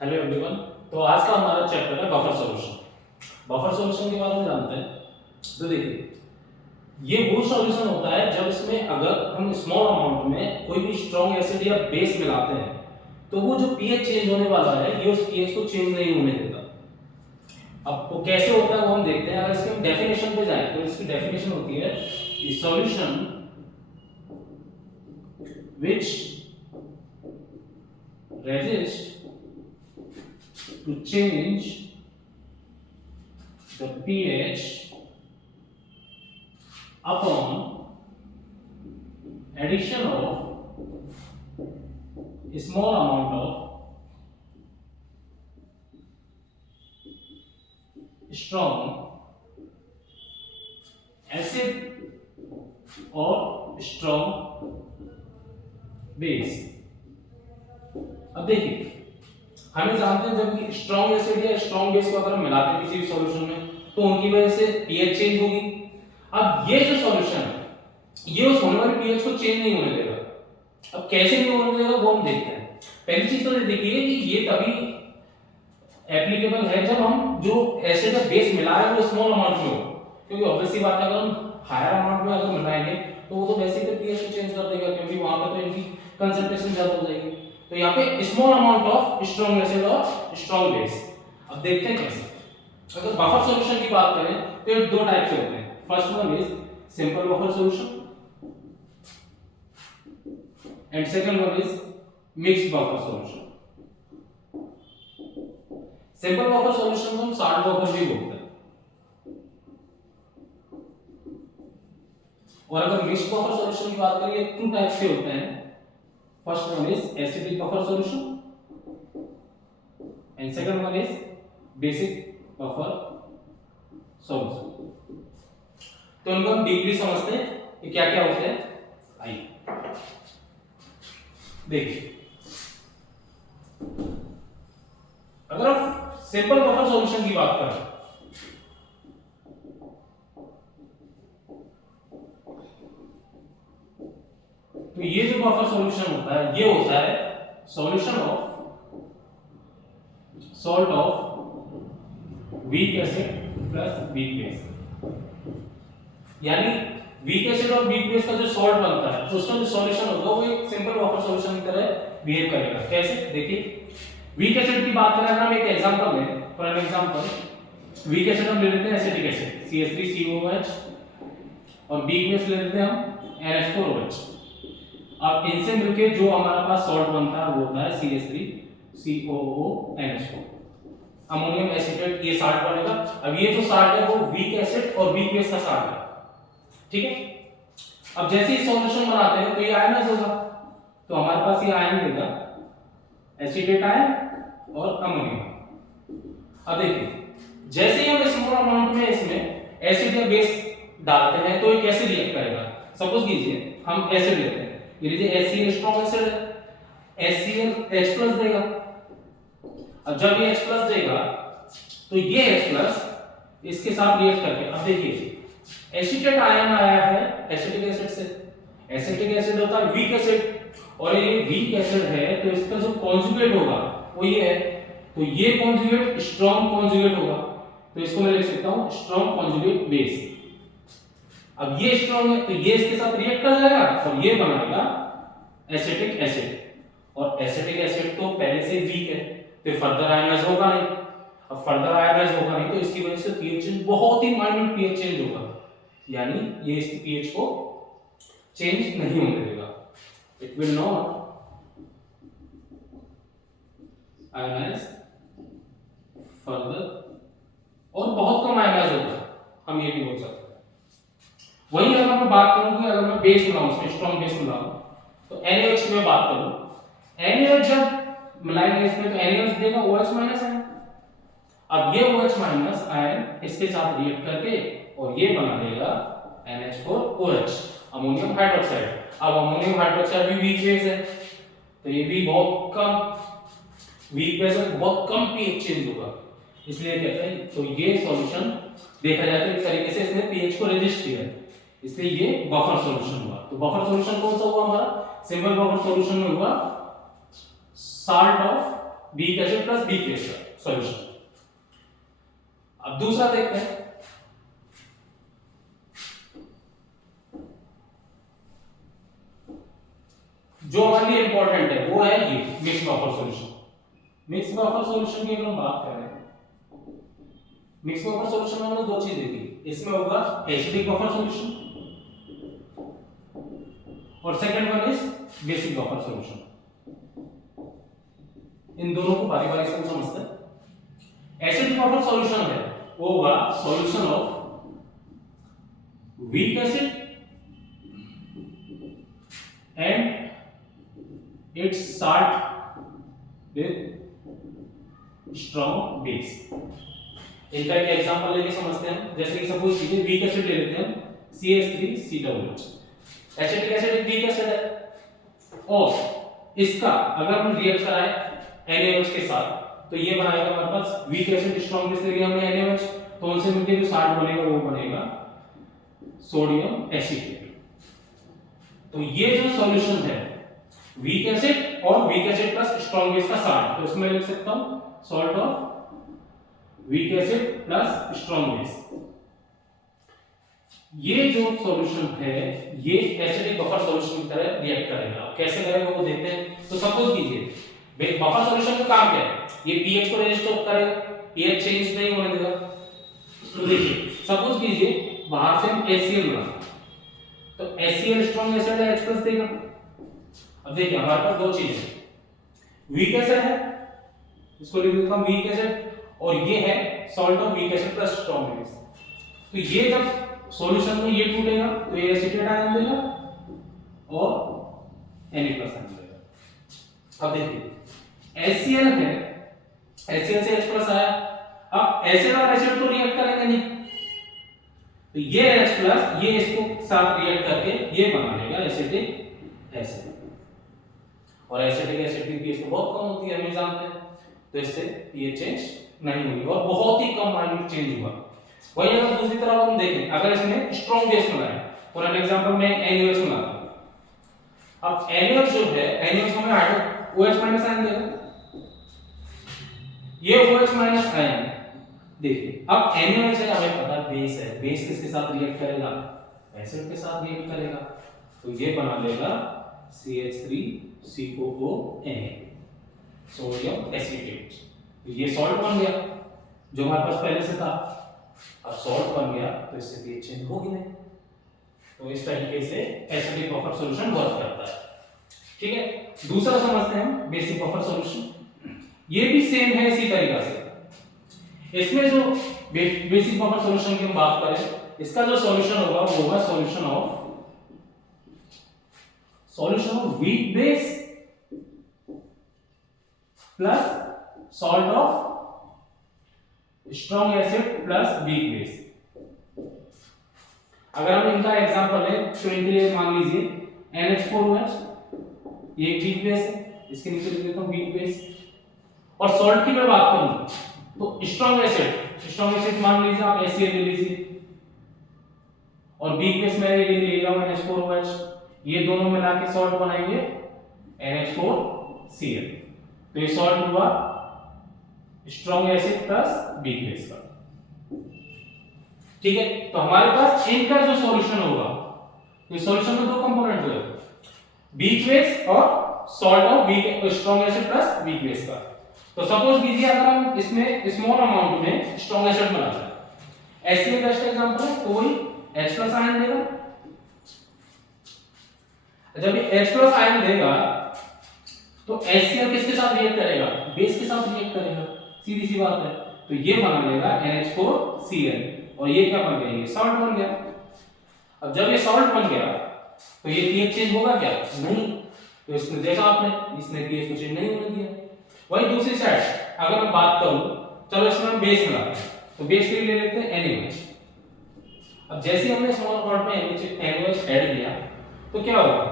Hello everyone. तो आज का हमारा चैप्टर है बफर सॉल्यूशन। बफर सॉल्यूशन के बारे में जानते हैं। तो देखिए, ये वो सॉल्यूशन होता है जब इसमें अगर हम स्मॉल अमाउंट में कोई भी स्ट्रॉन्ग एसिड या बेस मिलाते हैं तो वो जो पीएच चेंज होने वाला है ये उस पीएच को चेंज नहीं होने देता। अब वो कैसे होता है वो हम देखते हैं। अगर इसके हम डेफिनेशन पे जाएं तो इसकी डेफिनेशन होती है solution which resist to change the pH upon addition of a small amount of strong acid or strong base। अब देखिए, हमें जानते हैं जब स्ट्रॉन्ग एसिड या स्ट्रॉन्ग बेस को अगर हम मिलाते हैं किसी भी सॉल्यूशन में तो उनकी वजह से पीएच चेंज होगी। अब ये जो सॉल्यूशन है ये उस होने वाले पीएच को चेंज नहीं होने देगा। अब कैसे नहीं होने देगा वो हम देखते हैं। पहली चीज तो देखिए कि ये तभी एप्लीकेबल है जब हम जो एसिड या बेस मिला है वो स्मॉल अमाउंट में हो, क्योंकि ऑब्वियसली बात है अगर हम हायर अमाउंट में अगर मिलाएंगे तो वो तो बेसिकली पीएच को चेंज कर देगा, क्योंकि वहां पे तो इनकी कंसंट्रेशन ज्यादा हो जाएगी। तो यहाँ पे small amount of strong acid और स्ट्रॉन्ग बेस। अब देखते हैं कैसे। अगर बफर सॉल्यूशन की बात करें तो ये दो टाइप के होते हैं। First one is simple buffer solution and second one is mixed buffer solution. Simple buffer solution को हम साल्ट बफर भी बोलते हैं। और अगर मिक्स्ड बफर सॉल्यूशन की बात करें टू टाइप्स के होते हैं। First one is acidic buffer solution and second one is basic buffer solution। तो इनको हम डीपली समझते हैं कि क्या क्या होते हैं। आइए देखिए, अगर आप सिंपल बफर सॉल्यूशन की बात करें तो ये जो बफर सॉल्यूशन होता है ये होता है solution of salt of weak acid plus weak base. यानी वीक एसिड और वीक बेस का जो सॉल्ट बनता है तो उसका जो सॉल्यूशन होगा वो एक सिंपल बफर सॉल्यूशन की तरह बिहेव करेगा। कैसे? देखिए, वीक एसिड की बात करें अगर हम एक एग्जांपल लें, for an example weak acid हम ले लेते हैं एसिटिक एसिड CH3COOH और वीक बेस ले लेते हैं हम NH4OH। अब इनसे मिलके जो हमारे पास सॉल्ट बनता है वो होता है CH3COONH4 अमोनियम एसीटेट। ये साल्ट बनेगा। अब ये जो साल्ट है वो वीक एसिड और वीक बेस का साल्ट है, ठीक है। अब जैसे ही सॉल्यूशन बनाते हैं तो ये आयनाइज होगा, तो हमारे पास ये आयन देगा एसीटेट आयन और अमोनियम। अब देखिए, जैसे ही हम स्मॉल अमाउंट में इसमें एसिड या बेस डालते हैं तो ये कैसे रिएक्ट करेगा। सपोज कीजिए हम एसिड लेते हैं, ये लीजिए HCl स्ट्रॉन्ग एसिड है, HCl H+ देगा। अब जब ये H+ देगा तो ये H+ इसके साथ रिएक्ट करके, अब देखिए एसीटेट आयन आया है एसिटिक एसिड से। एसिटिक एसिड होता है वीक एसिड और ये वीक एसिड है तो इसका जो कॉन्जुगेट होगा वो ये है, तो ये कॉन्जुगेट स्ट्रॉन्ग कॉन्जुगेट होगा, तो इसको मैं लिख सकता हूं स्ट्रॉन्ग कॉन्जुगेट बेस। अब ये स्ट्रॉन्ग है तो ये इसके साथ रिएक्ट कर जाएगा और ये बनाएगा एसिटिक एसिड, और एसिटिक एसिड तो पहले से वीक है तो फर्दर आयनाइज होगा नहीं। अब फर्दर आयनाइज होगा नहीं तो इसकी वजह से पीएच चेंज, बहुत ही माइन्यूट पीएच चेंज होगा, यानी ये इसकी पीएच को चेंज नहीं होने देगा। It will not ionise further, और बहुत कम आयनाइज होगा, हम ये भी बोल सकते हैं। वही अगर मैं बात करूं कि अगर मैं बेस मिलाऊं, इसमें स्ट्रॉन्ग बेस मिलाऊं तो NaOH की मैं बात करूं, NaOH जब मिलाएंगे इसमें तो NaOH देगा OH- आयन। अब ये OH- आयन इसके साथ रिएक्ट करके और ये बना देगा NH4OH अमोनियम हाइड्रोक्साइड। अब अमोनियम हाइड्रोक्साइड भी वीक बेस है तो ये भी बहुत कम वीक बेस है, बहुत कम पीएच चेंज होगा, इसलिए कहते हैं। तो ये सॉल्यूशन देखा जाए तो एक तरीके से इसने पीएच को रेजिस्ट किया है, इसलिए ये बफर सॉल्यूशन हुआ। तो बफर सॉल्यूशन कौन सा हुआ हमारा? सिंपल बफर सॉल्यूशन में हुआ salt of weak acid plus weak base का सॉल्यूशन। अब दूसरा देखते हैं, जो हमारे लिए इंपॉर्टेंट है वो है ये mix buffer solution. Mix buffer solution की अगर हम बात करें, मिक्स बफर सॉल्यूशन में हमने दो चीज देखी, इसमें होगा एसिडिक बफर सॉल्यूशन और second one is basic buffer solution. इन दोनों को बारी बारी से हम समझते हैं। एसिडिक बफर सॉल्यूशन है वो होगा solution of weak acid and it's salt with strong base. इनका एक एग्जांपल लेके समझते हैं। जैसे कि सपोज कीजिए वीक एसिड ले लेते हैं CH3COOH। एसिडिक एसिड एक वीक एसिड है और इसका अगर हम रिएक्ट कराएं NaOH के साथ तो ये बनाएगा हमारे पास वीक एसिड, स्ट्रॉन्ग बेस ले लिया हमने NaOH, तो उनसे मिलकर जो साल्ट बनेगा वो बनेगा सोडियम एसिटेट। तो ये जो सॉल्यूशन है वीक एसिड और weak acid plus strong base का साल्ट, तो इसमें लिख सकता हूं salt of weak acid plus strong base. ये जो सॉल्यूशन है ये एसिडिक बफर सॉल्यूशन की तरह रिएक्ट करेगा। कैसे करेगा वो देखते हैं। तो सपोज कीजिए बफर सॉल्यूशन का काम क्या है, ये पीएच को रेजिस्टर करेगा, पीएच चेंज नहीं होने देगा। तो देखिए सपोज कीजिए बाहर से हम HCl बना, तो HCl स्ट्रॉन्ग एसिड है, H+ देगा। अब देखिए हमारे पास दो चीजें हैं, वीक एसिड है, इसको लिख देता हूं वीक एसिड, और ये है salt of weak acid plus strong base. तो ये जब सॉल्यूशन में ये टूटेगा तो ये एसिटेट आयन देगा और Na+ आयन देगा। अब देखिए HCl है, HCl से H+ आया, अब एसिड और एसिड तो रिएक्ट करेंगे नहीं, तो ये H+ ये इसको साथ रिएक्ट करके ये बना लेगा एसिटिक एसिड, और एसिटिक एसिड की पीएच तो बहुत कम होती है हम जानते हैं, तो इससे पीएच चेंज नहीं हुई और बहुत ही कम माइन्यूट चेंज हुआ। वही अगर दूसरी तरफ हम देखें, अगर इसमें स्ट्रॉन्ग बेस बनाए, फॉर एन एग्जांपल मैं NaOH बनाता हूं, अब NaOH जो है NaOH हमें OH- आयन देगा, ये OH- आयन देखिए। अब NaOH है हमें पता बेस है, बेस किसके साथ रिएक्ट करेगा, एसिड के साथ रिएक्ट करेगा, तो ये बना लेगा CH3COONA सोडियम एसिटेट। ये सॉल्ट बन गया जो हमारे पास पहले से था। अब सॉल्ट बन गया तो इससे पीएच चेंज होगी नहीं। तो इस तरीके से एसिडिक बफर सॉल्यूशन वर्क करता है। ठीक है, दूसरा समझते हैं बेसिक बफर सॉल्यूशन। ये भी सेम है इसी तरीका से। इसमें जो बेसिक बफर सॉल्यूशन की हम बात करें, इसका जो सॉल्यूशन होगा वो होगा solution of weak base plus salt of strong acid plus weak base. अगर हम इनका एग्जांपल लें तो इनके लिए मान लीजिए NH4OH, ये एक वीक बेस है, इसके नीचे लिख देता हूं वीक बेस। और सॉल्ट की मैं बात करूं तो स्ट्रॉन्ग एसिड मान लीजिए आप HCl ले लीजिए, और वीक बेस मैं ले रहा हूं NH4OH, ये दोनों मिला के सॉल्ट बनाएंगे NH4Cl। तो ये सॉल्ट हुआ strong acid plus weak base का। ठीक है, तो हमारे पास इनका जो सॉल्यूशन होगा, ये सॉल्यूशन में दो कंपोनेंट हुए, वीक बेस और salt of weak strong acid plus weak base का। तो सपोज कीजिए अगर हम इसमें स्मॉल अमाउंट में स्ट्रॉन्ग एसिड बनाते हैं, HCl बेस्ट एग्जांपल है, तो वही H+ आयन देगा। जब ये H+ आयन देगा तो HCl किसके साथ रिएक्ट करेगा, बेस के साथ रिएक्ट करेगा, सीधी सी बात है। तो ये बना लेगा NH4Cl, और ये क्या बन गया, ये सॉल्ट बन गया। अब जब ये सॉल्ट बन गया तो ये पीएच चेंज होगा क्या, नहीं। तो इसने देखा आपने, इसने पीएच को चेंज नहीं होने दिया। वही दूसरी साइड अगर मैं बात करूं, चलो इसमें हम बेस मिलाते हैं, तो बेस के लिए ले लेते हैं NaOH। अब जैसे हमने स्मॉल अमाउंट में NaOH ऐड किया तो क्या होगा,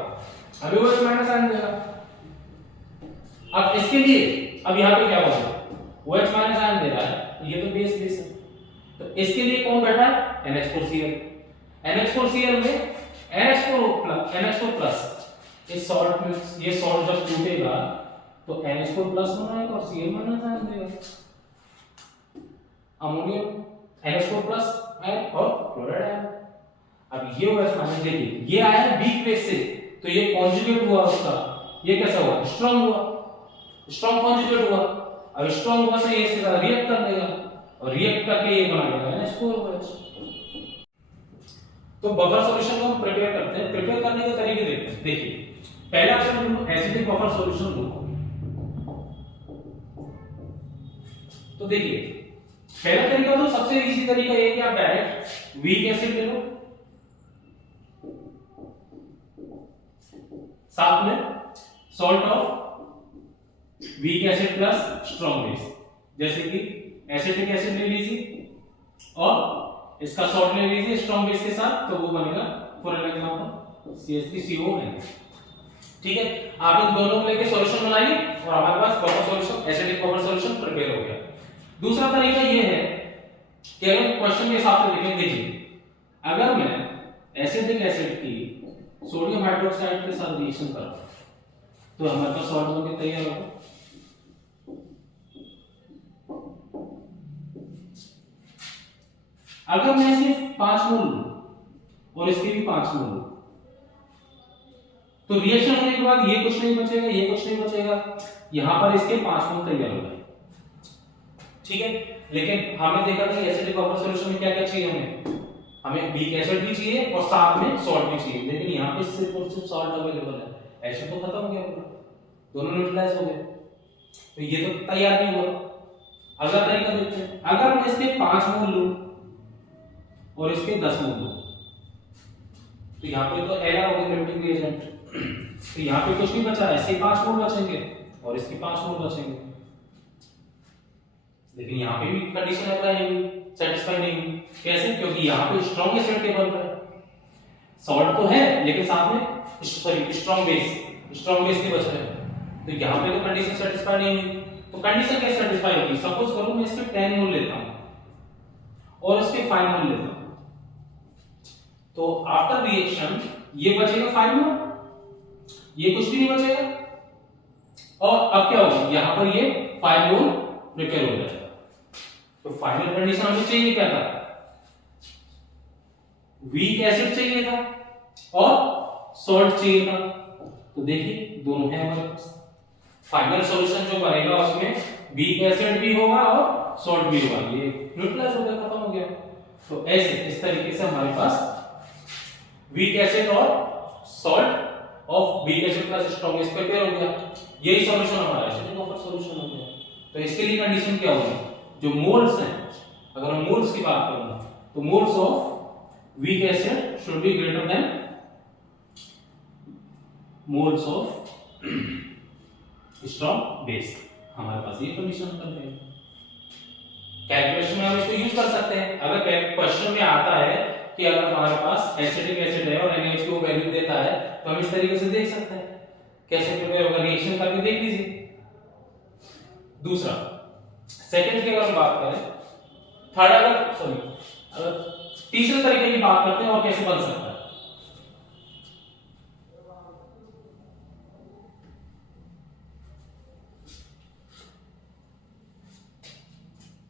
अभी OH- आयन देगा। अब इसके लिए अब यहाँ पे क्या होगा, OH- आयन दे रहा है, तो ये तो बेस है, तो इसके लिए कौन बैठा है, NH4Cl। NH4Cl में NH4 प्लस, इस सॉल्ट में ये सॉल्ट जब टूटेगा तो NH4 प्लस होना है और Cl माइनस आयन देगा। अमोनियम NH4 प्लस आयन और क्लोराइड आयन। अब ये OH माइनस, देखिए ये आया है वीक फेज से, तो ये कॉन्जुगेट हुआ उसका, ये कैसा हुआ, स्ट्रांग हुआ, स्ट्रांग कॉन्जुगेट हुआ। अब स्ट्रांग हुआ तो ये इसके साथ रिएक्ट कर देगा और रिएक्ट करके ये बना देगा NH4OH। तो बफर सॉल्यूशन को हम प्रिपेयर करते हैं, प्रिपेयर करने के तरीके देखते हैं। देखिए पहला अगर एसिडिक बफर सॉल्यूशन लो, तो देखिए पहला तरीका तो सबसे इजी तरीका ये है कि आप डायरेक्ट वीक एसिड ले लो, साथ में salt of weak acid plus strong base, जैसे कि एसिटिक एसिड ले लीजिए और इसका सॉल्ट ले लीजिए स्ट्रॉन्ग बेस के साथ, तो वो बनेगा फॉर एग्जांपल CH3CON। ठीक है, आप इन दोनों को लेके सॉल्यूशन बनाइए और हमारे पास buffer solution, acidic buffer solution prepare हो गया। दूसरा तरीका ये है कि अगर क्वेश्चन के हिसाब से लिखें, देखिए अगर मैं एसिडिक एसिड की सोडियम हाइड्रोक्साइड के साथ रिएक्शन कर रहा हूं तो हमारे पास सॉल्ट बनके तैयार होगा। अगर मैं सिर्फ 5 मोल लूं और इसके भी 5 मोल लूं तो रिएक्शन होने के बाद ये कुछ नहीं बचेगा, ये कुछ नहीं बचेगा, यहां पर इसके 5 मोल तैयार हो गए। ठीक है, लेकिन हमने देखा था कि एसिडिक बफर सॉल्यूशन में क्या क्या चाहिए, हमें वीक एसिड भी चाहिए और साथ में सॉल्ट भी चाहिए, लेकिन यहाँ पे सिर्फ और सिर्फ सॉल्ट अवेलेबल है, एसिड तो खत्म हो गया पूरा, दोनों न्यूट्रलाइज हो गए, तो ये तो तैयार नहीं हुआ। अगला तरीका देखते हैं, अगर मैं इसके 5 मोल लूं और इसके 10 मोल लूं तो यहाँ पे तो Lr हो गया लिमिटिंग रिएजेंट, तो यहाँ पे कुछ नहीं बचा, ऐसे 5 मोल बचेंगे और इसके 5 मोल बचेंगे, लेकिन यहाँ पे भी कंडीशन अप्लाई नहीं हुई, सेटिस्फाई नहीं हुई। कैसे? क्योंकि यहाँ पे स्ट्रॉन्ग एसिड के बन रहा है, सॉल्ट तो है लेकिन साथ में स्ट्रॉन्ग बेस के बच रहे हैं, तो यहाँ पे तो कंडीशन सेटिस्फाई नहीं हुई। तो कंडीशन कैसे सेटिस्फाई होगी? सपोज करो मैं इसके 10 मोल लेता हूं और इसके 5 मोल लेता हूं, तो आफ्टर रिएक्शन ये बचेगा 5 मोल, ये कुछ भी नहीं बचेगा, और अब क्या होगा, यहां पर ये 5 मोल प्रिपेयर हो जाएगा। तो फाइनल कंडीशन हमें चाहिए क्या था, वीक एसिड चाहिए था और सॉल्ट चाहिए था, तो देखिए दोनों है हमारे पास। फाइनल सॉल्यूशन जो बनेगा उसमें वीक एसिड भी होगा और सॉल्ट भी होगा, ये न्यूट्रलाइज हो गया, खत्म हो गया। तो ऐसे इस तरीके से हमारे पास वीक एसिड और salt of weak acid plus strong base prepare हो गया, यही सॉल्यूशन हमारा एसिडिक बफर सॉल्यूशन हो गया। तो इसके लिए कंडीशन क्या होगी, जो मोल्स हैं, अगर हम मोल्स की बात करें तो moles of weak acid should be greater than moles of strong base, हमारे पास ये कंडीशन करते हैं। कैलकुलेशन में हम इसको यूज कर सकते हैं, अगर क्वेश्चन में आता है कि अगर हमारे पास एसिडिक एसिड है और NaOH को वैल्यू देता है तो हम इस तरीके से देख सकते हैं कैसे प्रिपेयर होगा, रिएक्शन करके देख लीजिए। दूसरा सेकंड की अगर हम बात करें, अगर तीसरे तरीके की बात करते हैं और कैसे बन सकता है।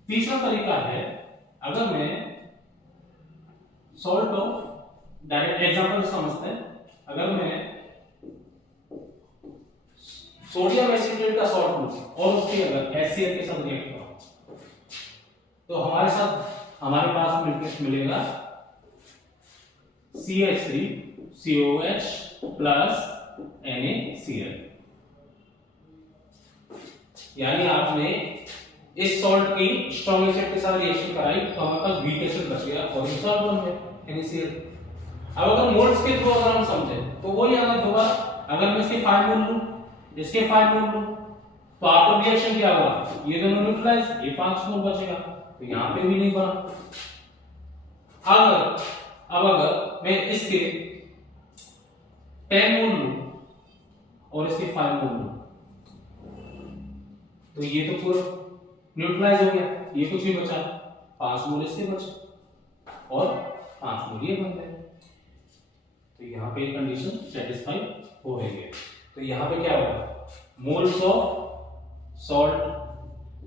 तीसरा तरीका है, अगर मैं सॉल्ट ऑफ डायरेक्ट एग्जांपल समझते हैं, अगर मैं सोडियम एसिटेट का सॉल्ट लूं और उसकी अगर HCl के साथ रिएक्ट करूं तो हमारे पास मिलेगा CH3COH प्लस NaCl, यानी आपने इस सॉल्ट की स्ट्रॉन्ग एसिड के साथ रिएक्शन कराई तो हमारे पास वीक एसिड बच गया और ये सॉल्ट बन गया NaCl। अब अगर मोल्स के थ्रू अगर हम समझे तो वही अगर दोबारा अगर मैं इसके 5 मोल लूं, इसके 5 मोल लूं, तो आपका रिएक्शन क्या होगा, ये दोनों न्यूट्रलाइज, ये 5 मोल बचेगा, तो यहां पे भी नहीं बना। अगर मैं इसके 10 मोल लूं और इसके 5 मोल लूं तो ये तो पूरा न्यूट्रलाइज हो गया, ये कुछ नहीं बचा, 5 मोल इसके बचे और 5 मोल ये बन गए, तो यहाँ पे कंडीशन सेटिस्फाई हो गई है। तो यहाँ पे क्या होगा, moles of salt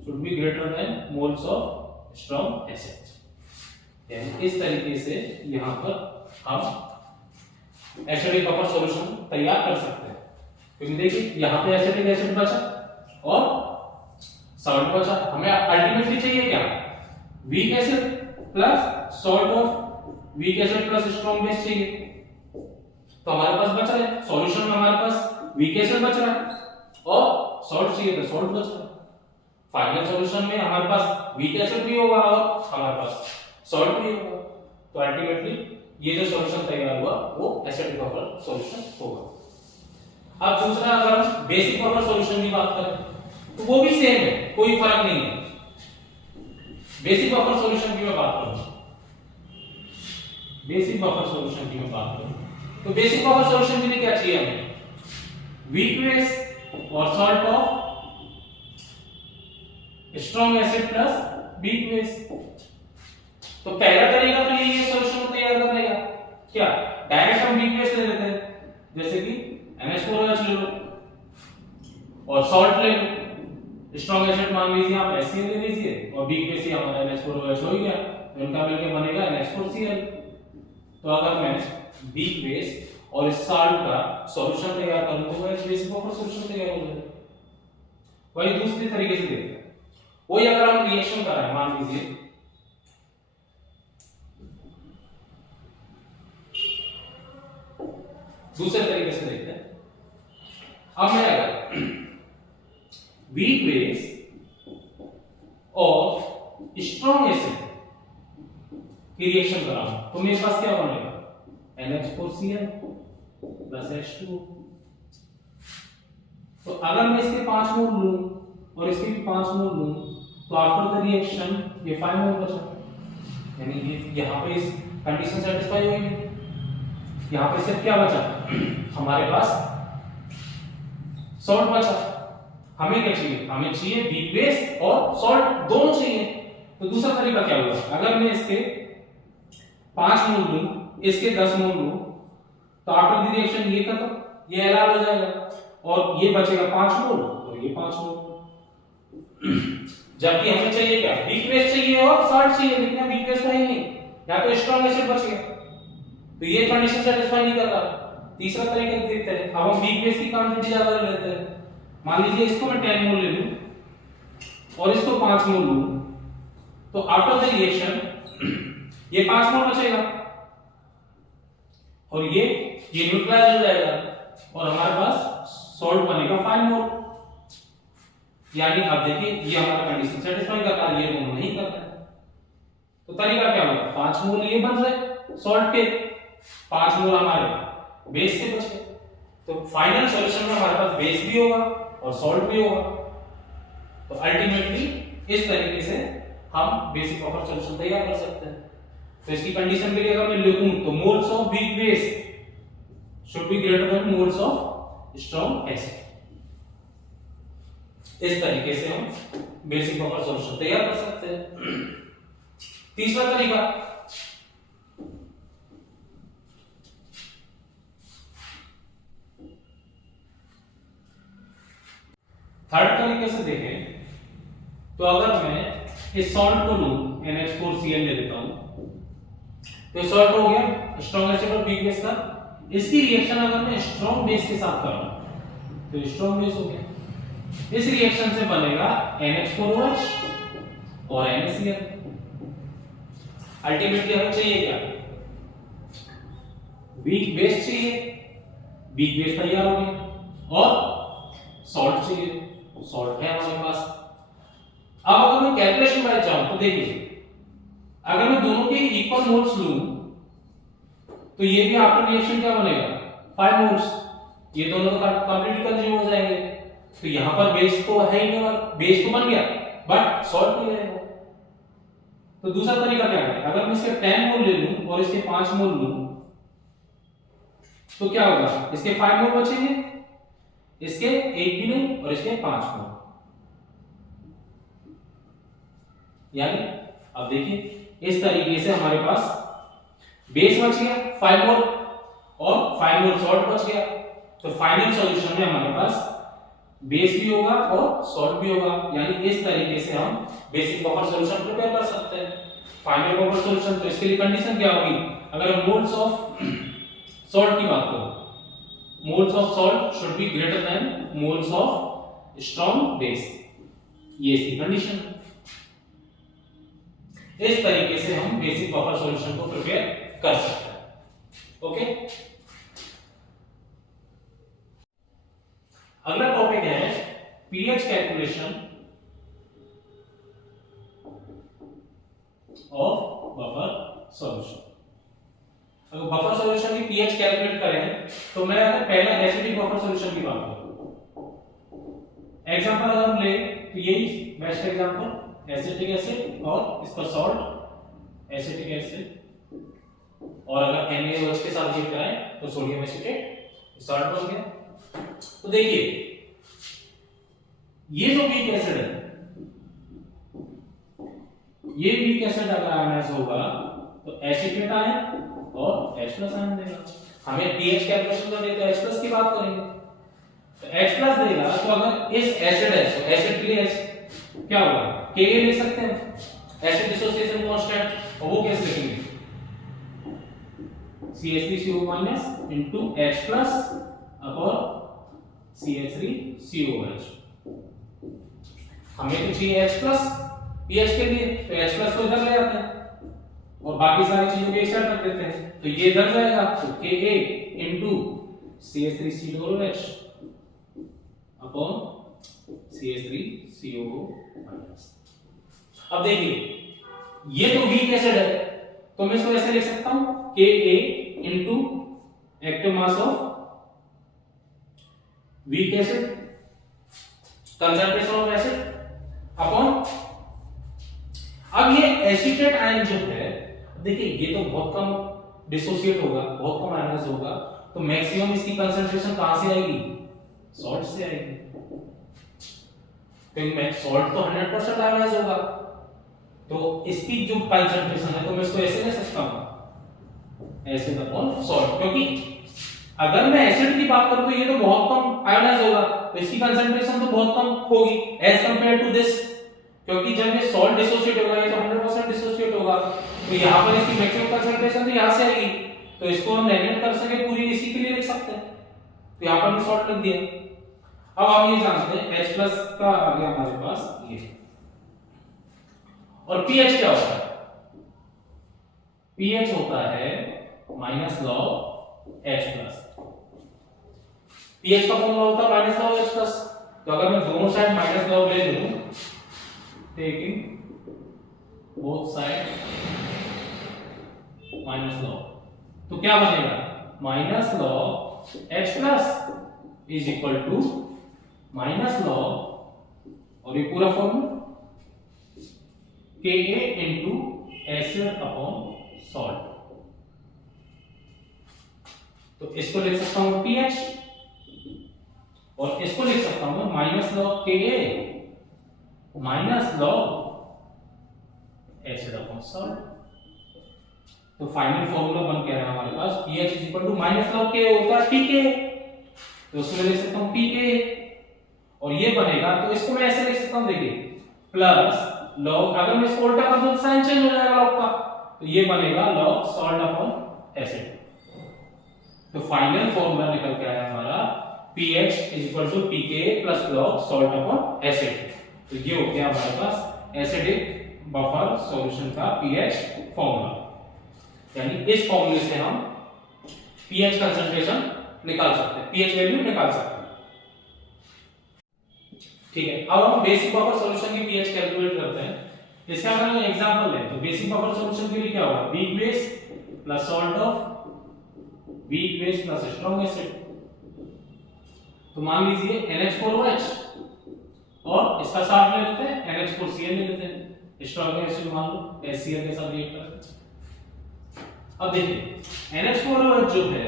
should be greater than moles of strong acid। यानी इस तरीके से यहाँ पर हम एसिडिक बफर सॉल्यूशन तैयार कर सकते हैं, क्योंकि देखिए यहाँ पे एसिडिक एसिड बचा और सॉल्ट बचा। हमें अल्टीमेटली चाहिए क्या, weak acid plus salt of weak acid plus strong base चाहिए। तो हमारे पास बचा है सॉल्यूशन में, हमारे पास वीक एसिड बच रहा है और सॉल्ट चाहिए तो सॉल्ट बच रहा है। फाइनल सॉल्यूशन में हमारे पास वीक एसिड भी होगा और हमारे पास सॉल्ट भी होगा। तो अल्टीमेटली ये जो सॉल्यूशन तैयार हुआ वो एसिडिक बफर सॉल्यूशन होगा। अब दूसरा, अगर हम बेसिक बफर सॉल्यूशन की बात करें तो वो भी सेम है, कोई फर्क नहीं है। बेसिक बफर सॉल्यूशन की मैं बात करूं, बेसिक बफर सॉल्यूशन की मैं बात करूं तो बेसिक बफर सॉल्यूशन के लिए क्या चाहिए हमें, वीक बेस और salt of strong acid plus weak base. तो पहला तरीका तो यही है सॉल्यूशन को तैयार करने का, क्या डायरेक्ट हम वीक बेस ले लेते हैं, जैसे कि NH4OH ले लो और सॉल्ट ले लो। स्ट्रॉन्ग एसिड मान लीजिए आप HCl ले लीजिए और वीक बेस ही हमारा NH4OH हो गया, तो इनका मिलकर बनेगा NH4Cl। तो अगर मैं वीक बेस और इस सॉल्ट का सॉल्यूशन तैयार करूं तो वह बेसिक बफर सॉल्यूशन तैयार हो जाएगा। वही दूसरी तरीके से देखते हैं, वही अगर हम रिएक्शन कर रहे हैं, मान लीजिए दूसरे तरीके से देखते हैं। अब मैं अगर वीक बेस और स्ट्रॉन्ग एसिड की रिएक्शन कराऊं तो मेरे पास क्या बनेगा, NH4Cl प्लस H2। तो अगर मैं इसके 5 मोल लूं और इसके भी 5 मोल लूं तो आफ्टर द रिएक्शन ये 5 मोल बचा, यानी ये यहां पे इस कंडीशन सेटिस्फाई होगी। यहां पे सिर्फ क्या बचा, हमारे पास सॉल्ट बचा। हमें क्या चाहिए, हमें चाहिए वीक बेस और सॉल्ट दोनों चाहिए। तो दूसरा तरीका क्या होगा, अगर मैं इसके 5 मोल लूं, इसके 10 मोल लूं तो आफ्टर द रिएक्शन ये खत्म, ये एलाल हो जाएगा और ये बचेगा 5 मोल और ये 5 मोल। जबकि हमें चाहिए क्या, वीक बेस चाहिए और सॉल्ट चाहिए, लेकिन वीक बेस तो है नहीं, या तो स्ट्रॉन्ग एसिड बच गया, तो ये कंडीशन सेटिस्फाई नहीं कर रहा। तीसरा तरीका देखते हैं, अब हम वीक बेस की क्वांटिटी ज्यादा ले लेते हैं। मान लीजिए इसको मैं 10 मोल ले लूं और इसको 5 मोल लूं, तो आफ्टर द रिएक्शन ये 5 मोल बचेगा और ये न्यूट्रलाइज हो जाएगा और हमारे पास सॉल्ट बनेगा 5 मोल। यानी अब देखिए ये हमारा कंडीशन सेटिस्फाई कर रहा है, ये दोनों नहीं कर रहा है। तो तरीका क्या होगा, 5 मोल ये बन जाए सॉल्ट के, 5 मोल हमारे बेस के बचे। तो फाइनल सॉल्यूशन में हमारे पास बेस भी होगा और सॉल्ट भी होगा। तो अल्टीमेटली इस तरीके से हम बेसिक बफर सॉल्यूशन तैयार कर सकते हैं। तो इसकी कंडीशन के लिए अगर मैं लिखूं तो moles of weak base should be greater than moles of strong acid. इस तरीके से हम बेसिक बफर सॉल्यूशन तैयार कर सकते हैं। तीसरा तरीका, थर्ड तरीके से देखें तो अगर मैं इस सॉल्ट को लूं, NH4Cl ले लेता हूं, तो सॉल्ट हो गया स्ट्रॉन्ग एसिड और वीक बेस का। इसकी रिएक्शन अगर मैं स्ट्रॉन्ग बेस के साथ करूं तो स्ट्रॉन्ग बेस हो गया। इस रिएक्शन से बनेगा NH4OH और NaCl। अल्टीमेटली हमें चाहिए क्या, वीक बेस चाहिए, वीक बेस तैयार हो गया और सॉल्ट चाहिए, सॉल्ट है हमारे पास। अब अगर मैं कैलकुलेशन में जाऊं तो देखिए, अगर मैं दोनों के इक्वल मोल्स लूं तो ये भी आफ्टर रिएक्शन क्या बनेगा, 5 मोल्स। ये दोनों तो कंप्लीटली कंज्यूम हो जाएंगे। तो यहां पर बेस तो है ही नहीं, बेस तो बन गया बट सॉल्ट नहीं रहेगा। तो दूसरा तरीका क्या है, अगर मैं इसके 10 मोल ले लूं और इसके 5 मोल लूं तो क्या होगा, इसके 5 मोल बचेंगे, इसके 1 भी नहीं और इसके 5 मोल। यानी अब देखिए इस तरीके से हमारे पास बेस बच गया 5 मोल और 5 मोल सॉल्ट बच गया। तो फाइनल सॉल्यूशन में हमारे पास बेस भी होगा और सॉल्ट भी होगा। यानी इस तरीके से हम बेसिक बफर सॉल्यूशन प्रिपेयर कर सकते हैं। फाइनल बफर सॉल्यूशन, तो इसके लिए कंडीशन क्या होगी? अगर मोल्स ऑफ सॉल्ट की बात करो, moles of salt should be greater than moles of strong base, ये इसकी कंडीशन है। इस तरीके से हम बेसिक बफर सॉल्यूशन को प्रिपेयर कर सकते हैं। ओके, अगला टॉपिक है pH calculation of buffer solution. अगर बफर सॉल्यूशन की पीएच कैलकुलेट करें तो मैं पहले एसिडिक बफर सॉल्यूशन की बात करूं। एग्जांपल अगर हम ले तो यही बेस्ट एग्जांपल, एसिटिक एसिड और इसका सॉल्ट एसिटिक एसिड, और अगर NaOH के साथ हीट कराएं तो सोडियम एसिटेट सॉल्ट बन गया। तो देखिए ये जो वीक एसिड है, ये वीक एसिड अगर आयनाइज होगा तो एसिटेट आयन और H+ आयन देगा। हमें pH कैलकुलेशन करनी है तो H+ की बात करेंगे, तो H+ देगा। तो अगर इस एसिड है तो एसिड के लिए क्या होगा? Ka लिख सकते हैं, एसिड डिसोसिएशन कांस्टेंट, और वो कैसे लिखेंगे? CH3CO- into H+ upon CH3COH। हमें तो चाहिए H+ pH के लिए, तो H+ को इधर ले आते हैं और बाकी सारी चीजों को एक साइड रख देते हैं, तो ये इधर जाएगा, तो Ka into CH3COH upon CH3CO-। अब देखिए ये तो वीक एसिड है, तो मैं इसको ऐसे लिख सकता हूं Ka into active mass of weak acid, concentration of acid upon. अब ये एसिटेट आयन जो है, देखिए ये तो बहुत कम डिसोसिएट होगा, बहुत कम आयनाइज होगा, तो मैक्सिमम इसकी कंसंट्रेशन कहां से आएगी? सॉल्ट से आएगी। तो सॉल्ट तो 100% आयनाइज होगा, तो इसकी जो कंसंट्रेशन है तो मैं इसको ऐसे ले सकता हूं, एसिड अपॉन सॉल्ट, क्योंकि अगर मैं एसिड की बात करूं तो ये तो बहुत कम आयनाइज होगा, तो इसकी कंसंट्रेशन तो बहुत कम होगी एज कंपेयर टू दिस, क्योंकि जब ये सॉल्ट डिसोसिएट होगा ये तो 100% डिसोसिएट होगा, तो यहां पर इसकी मैक्सिमम कंसंट्रेशन तो यहां से आएगी, तो इसको हम नेगलेक्ट कर सके पूरी इसी के लिए लिख सकते हैं, तो यहां पर भी सॉल्ट लिख दिया। अब हम ये जानते हैं H+ का आ गया हमारे पास ये, और pH क्या होता है? pH होता है माइनस लॉग H+। pH का फॉर्मूला होता है माइनस लॉग H+, तो अगर मैं दोनों साइड माइनस लॉग ले लूं, taking both side minus log, तो क्या बनेगा? Minus log H+ is equal to minus log, और ये पूरा formula Ka into acid upon salt, तो इसको लिख सकता हूं pH, और इसको लिख सकता हूं minus log Ka minus log acid upon salt. तो फाइनल फॉर्मूला बन के आ रहा है हमारे पास pH is equal to minus log K होता है Pk, तो उसको लिख सकता हूं Pk, और ये बनेगा, तो इसको मैं ऐसे लिख सकता हूं, देखिए प्लस लॉग, अगर मैं इसको उल्टा कर दूं तो साइन चेंज हो जाएगा लॉग का, तो ये बनेगा लॉग सॉल्ट अपॉन एसिड। तो फाइनल फॉर्मूला निकल के आया हमारा pH is equal to Pk plus log salt upon acid. तो ये हो गया हमारे पास एसिडिक बफर सॉल्यूशन का pH फॉर्मूला, यानी इस फॉर्मूले से हम pH कंसंट्रेशन निकाल सकते हैं, pH वैल्यू निकाल सकते हैं। ठीक है, अब हम बेसिक बफर सॉल्यूशन की pH कैलकुलेट करते हैं। इसका अगर हम एग्जांपल लें तो बेसिक बफर सॉल्यूशन के लिए क्या होगा? Weak base plus salt of weak base plus strong acid. तो मान लीजिए NH4OH और इसका साथ ले लेते हैं NH4Cl ले लेते हैं, स्ट्रॉन्ग एसिड मान लो HCl के साथ रिएक्ट करते हैं। अब देखिए NH4OH जो है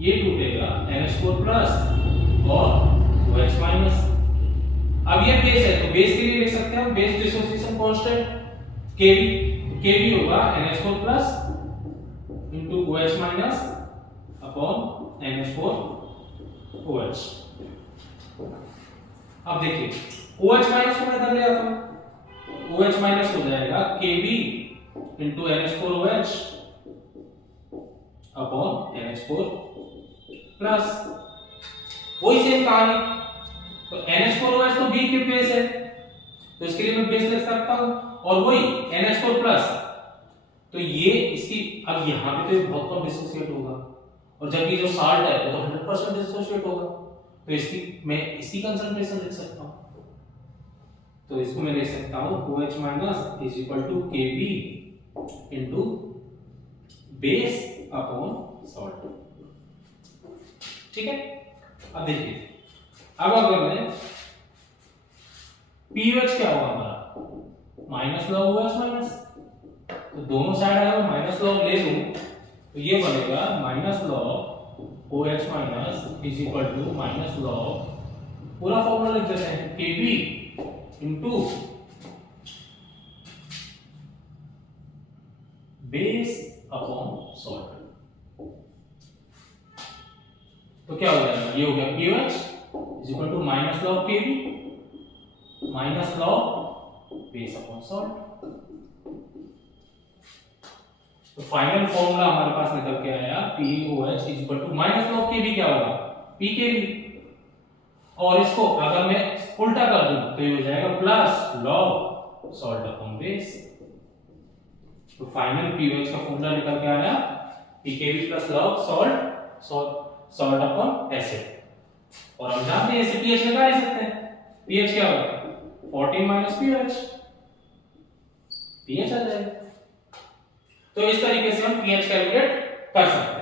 ये टूटेगा NH4+ और OH माइनस। अब ये बेस है तो बेस के लिए लिख सकते हैं हम base dissociation constant Kb, Kb होगा NH4+ into OH minus upon NH4OH। अब देखिए OH माइनस को मैं इधर ले आता हूं, OH माइनस हो जाएगा Kb into NH4OH upon NH4 plus, वही सेम कहानी। तो NH4OH तो B के बेस है, तो इसके लिए मैं बेस लिख सकता हूं, और वही NH4 प्लस, तो ये इसकी, अब यहां पे तो बहुत कम डिसोसिएट होगा, और जबकि जो साल्ट है वो तो 100% डिसोसिएट होगा, तो इसकी मैं इसकी कंसंट्रेशन लिख सकता हूं। तो इसको मैं लिख सकता हूं OH minus is equal to Kb into base upon salt. ठीक है, अब देखिए, अब अगर मैं pH क्या होगा हमारा, माइनस लॉग OH माइनस, तो दोनों साइड अगर मैं माइनस लॉग ले लूं तो ये बनेगा minus log OH minus is equal to minus log, पूरा फॉर्मूला लिख देते हैं, Kb into base upon salt. तो क्या हो जाएगा, ये हो गया pH is equal to minus log Kb minus log base upon salt. तो फाइनल फॉर्मूला हमारे पास निकल के आया POH is equal to minus log Kb क्या होगा, PKb, और इसको अगर मैं उल्टा कर दूं तो ये हो जाएगा plus log salt upon base. तो फाइनल pH का फॉर्मूला निकल के आया PKb plus log salt upon acid. और हम जानते हैं इसे pH लगा नहीं सकते हैं, pH क्या होगा 14 माइनस pH आ जाएगा। तो इस तरीके से हम pH कैलकुलेट कर सकते हैं।